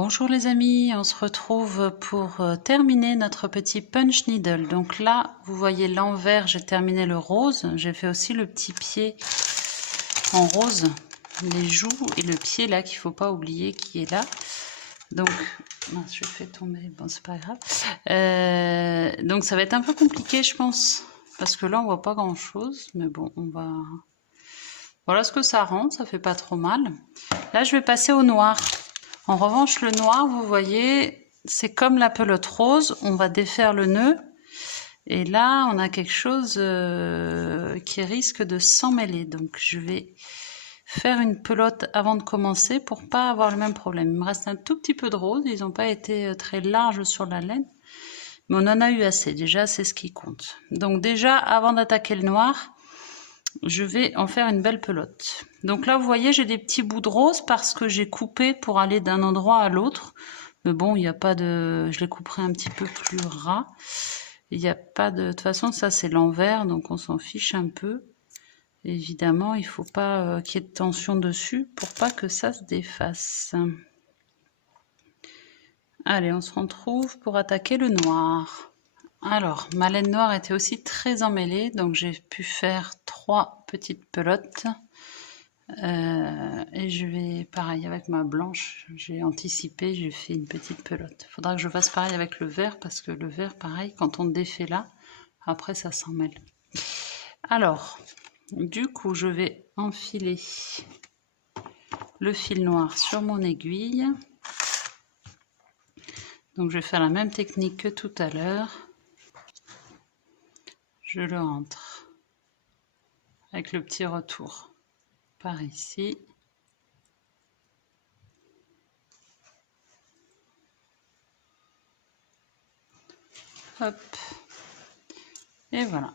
Bonjour les amis, on se retrouve pour terminer notre petit punch needle. Donc là, vous voyez l'envers, j'ai terminé le rose. J'ai fait aussi le petit pied en rose, les joues et le pied là qu'il ne faut pas oublier qui est là. Donc, mince, je fais tomber, bon c'est pas grave. Donc ça va être un peu compliqué je pense, parce que là on voit pas grand chose, mais bon on va... Voilà ce que ça rend, ça fait pas trop mal. Là je vais passer au noir. En revanche, le noir, vous voyez, c'est comme la pelote rose. On va défaire le nœud. Et là, on a quelque chose qui risque de s'emmêler. Donc, je vais faire une pelote avant de commencer pour pas avoir le même problème. Il me reste un tout petit peu de rose. Ils n'ont pas été très larges sur la laine. Mais on en a eu assez. Déjà, c'est ce qui compte. Donc déjà, avant d'attaquer le noir, je vais en faire une belle pelote. Donc là, vous voyez, j'ai des petits bouts de rose parce que j'ai coupé pour aller d'un endroit à l'autre. Mais bon, il n'y a pas de... Je les couperai un petit peu plus ras. Il n'y a pas de... De toute façon, ça, c'est l'envers, donc on s'en fiche un peu. Évidemment, il ne faut pas qu'il y ait de tension dessus pour pas que ça se défasse. Allez, on se retrouve pour attaquer le noir. Alors, ma laine noire était aussi très emmêlée, donc j'ai pu faire 3 petites pelotes. Et je vais, pareil, avec ma blanche, j'ai anticipé, j'ai fait une petite pelote. Il faudra que je fasse pareil avec le vert, parce que le vert, pareil, quand on défait là, après ça s'en mêle. Alors, du coup, je vais enfiler le fil noir sur mon aiguille. Donc, je vais faire la même technique que tout à l'heure. Je le rentre avec le petit retour par ici. Hop. Et voilà.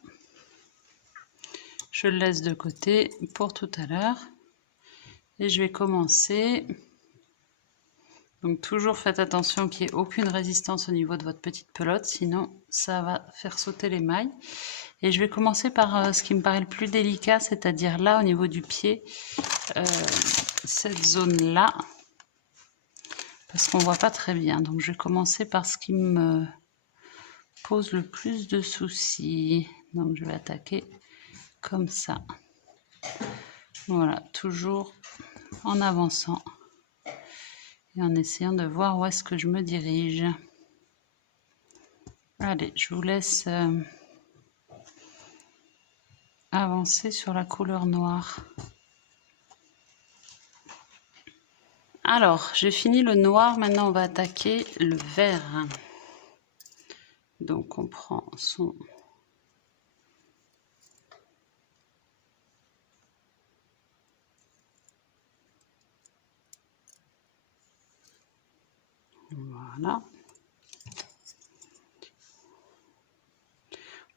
Je le laisse de côté pour tout à l'heure. Et je vais commencer. Donc toujours faites attention qu'il n'y ait aucune résistance au niveau de votre petite pelote, sinon ça va faire sauter les mailles. Et je vais commencer par ce qui me paraît le plus délicat, c'est-à-dire là au niveau du pied, cette zone-là, parce qu'on ne voit pas très bien. Donc je vais commencer par ce qui me pose le plus de soucis. Donc je vais attaquer comme ça. Voilà, toujours en avançant et en essayant de voir où est-ce que je me dirige. Allez, je vous laisse avancer sur la couleur noire. Alors, j'ai fini le noir, maintenant on va attaquer le vert. Donc on prend son... Voilà.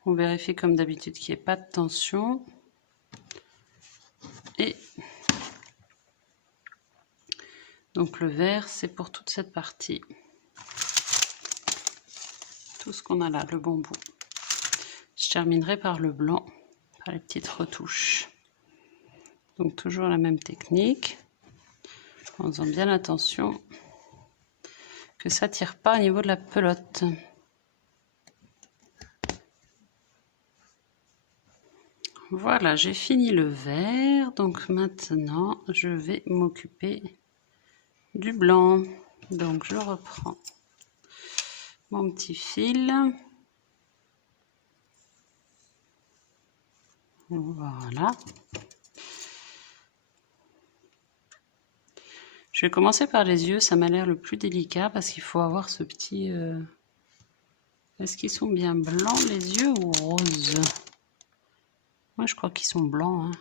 On vérifie comme d'habitude qu'il n'y ait pas de tension. Et donc le vert, c'est pour toute cette partie. Tout ce qu'on a là, le bon bout. Je terminerai par le blanc, par les petites retouches. Donc toujours la même technique, en faisant bien attention que ça ne tire pas au niveau de la pelote. Voilà, j'ai fini le vert, donc maintenant je vais m'occuper du blanc. Donc je reprends mon petit fil. Voilà. Je vais commencer par les yeux, ça m'a l'air le plus délicat parce qu'il faut avoir ce petit... Est-ce qu'ils sont bien blancs les yeux ou roses? Moi je crois qu'ils sont blancs. Hein.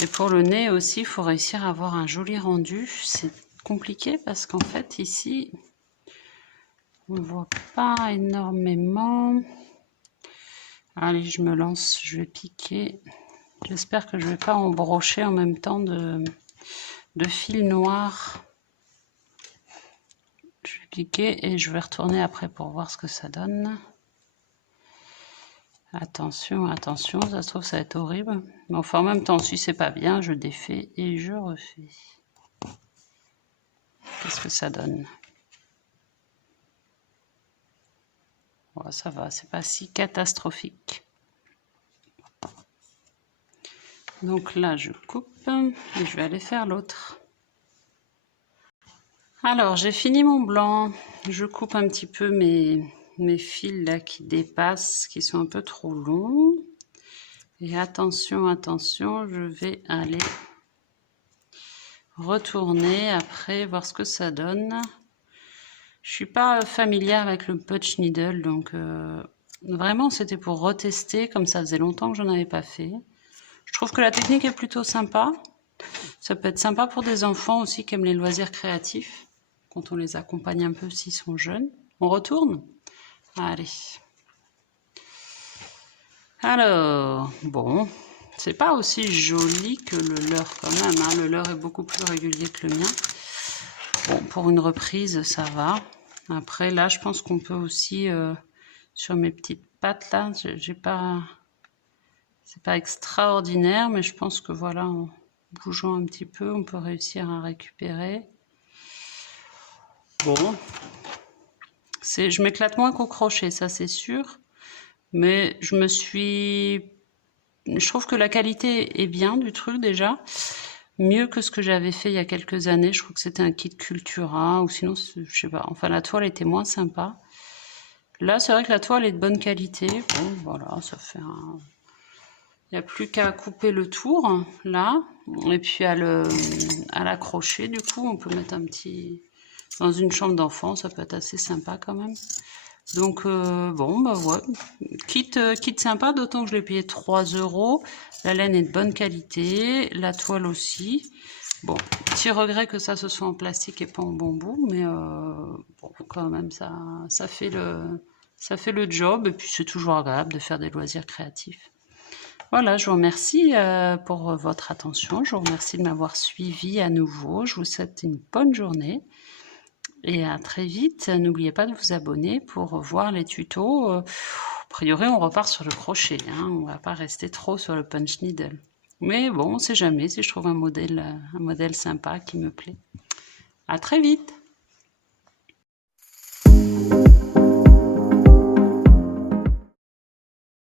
Et pour le nez aussi, il faut réussir à avoir un joli rendu. C'est compliqué parce qu'en fait ici, on ne voit pas énormément. Allez, je me lance, je vais piquer. J'espère que je ne vais pas embrocher en même temps de fil noir. Je vais piquer et je vais retourner après pour voir ce que ça donne. Attention, attention, ça se trouve ça va être horrible. Mais enfin en même temps, si c'est pas bien, je défais et je refais. qu'est-ce que ça donne? Ouais, ça va, c'est pas si catastrophique. Donc là, je coupe et je vais aller faire l'autre. Alors, j'ai fini mon blanc. Je coupe un petit peu mes fils là qui dépassent, qui sont un peu trop longs. Et attention, attention, je vais aller retourner après, voir ce que ça donne. Je suis pas familière avec le punch needle, donc vraiment c'était pour retester, comme ça faisait longtemps que j'en avais pas fait. Je trouve que la technique est plutôt sympa. Ça peut être sympa pour des enfants aussi qui aiment les loisirs créatifs, quand on les accompagne un peu s'ils sont jeunes. On retourne? Allez. Alors, bon, c'est pas aussi joli que le leur quand même, hein. Le leur est beaucoup plus régulier que le mien. Bon, pour une reprise, ça va. Après, là, je pense qu'on peut aussi, sur mes petites pattes, là, j'ai pas... C'est pas extraordinaire, mais je pense que voilà, en bougeant un petit peu, on peut réussir à récupérer. Bon, je m'éclate moins qu'au crochet, ça c'est sûr. Mais je trouve que la qualité est bien du truc déjà. Mieux que ce que j'avais fait il y a quelques années. Je crois que c'était un kit Cultura, ou sinon, je sais pas. Enfin, la toile était moins sympa. Là, c'est vrai que la toile est de bonne qualité. Bon, voilà, ça fait un... Il n'y a plus qu'à couper le tour, là, et puis à l'accrocher. Du coup, on peut mettre un petit... Dans une chambre d'enfant, ça peut être assez sympa quand même. Donc, bon, bah ouais, kit sympa, d'autant que je l'ai payé 3 €. La laine est de bonne qualité, la toile aussi. Bon, petit regret que ça se soit en plastique et pas en bambou, mais bon, quand même, ça fait le job, et puis c'est toujours agréable de faire des loisirs créatifs. Voilà, je vous remercie pour votre attention. Je vous remercie de m'avoir suivi à nouveau. Je vous souhaite une bonne journée et à très vite. N'oubliez pas de vous abonner pour voir les tutos. A priori, on repart sur le crochet, hein. On va pas rester trop sur le punch needle. Mais bon, on sait jamais si je trouve un modèle sympa qui me plaît. À très vite!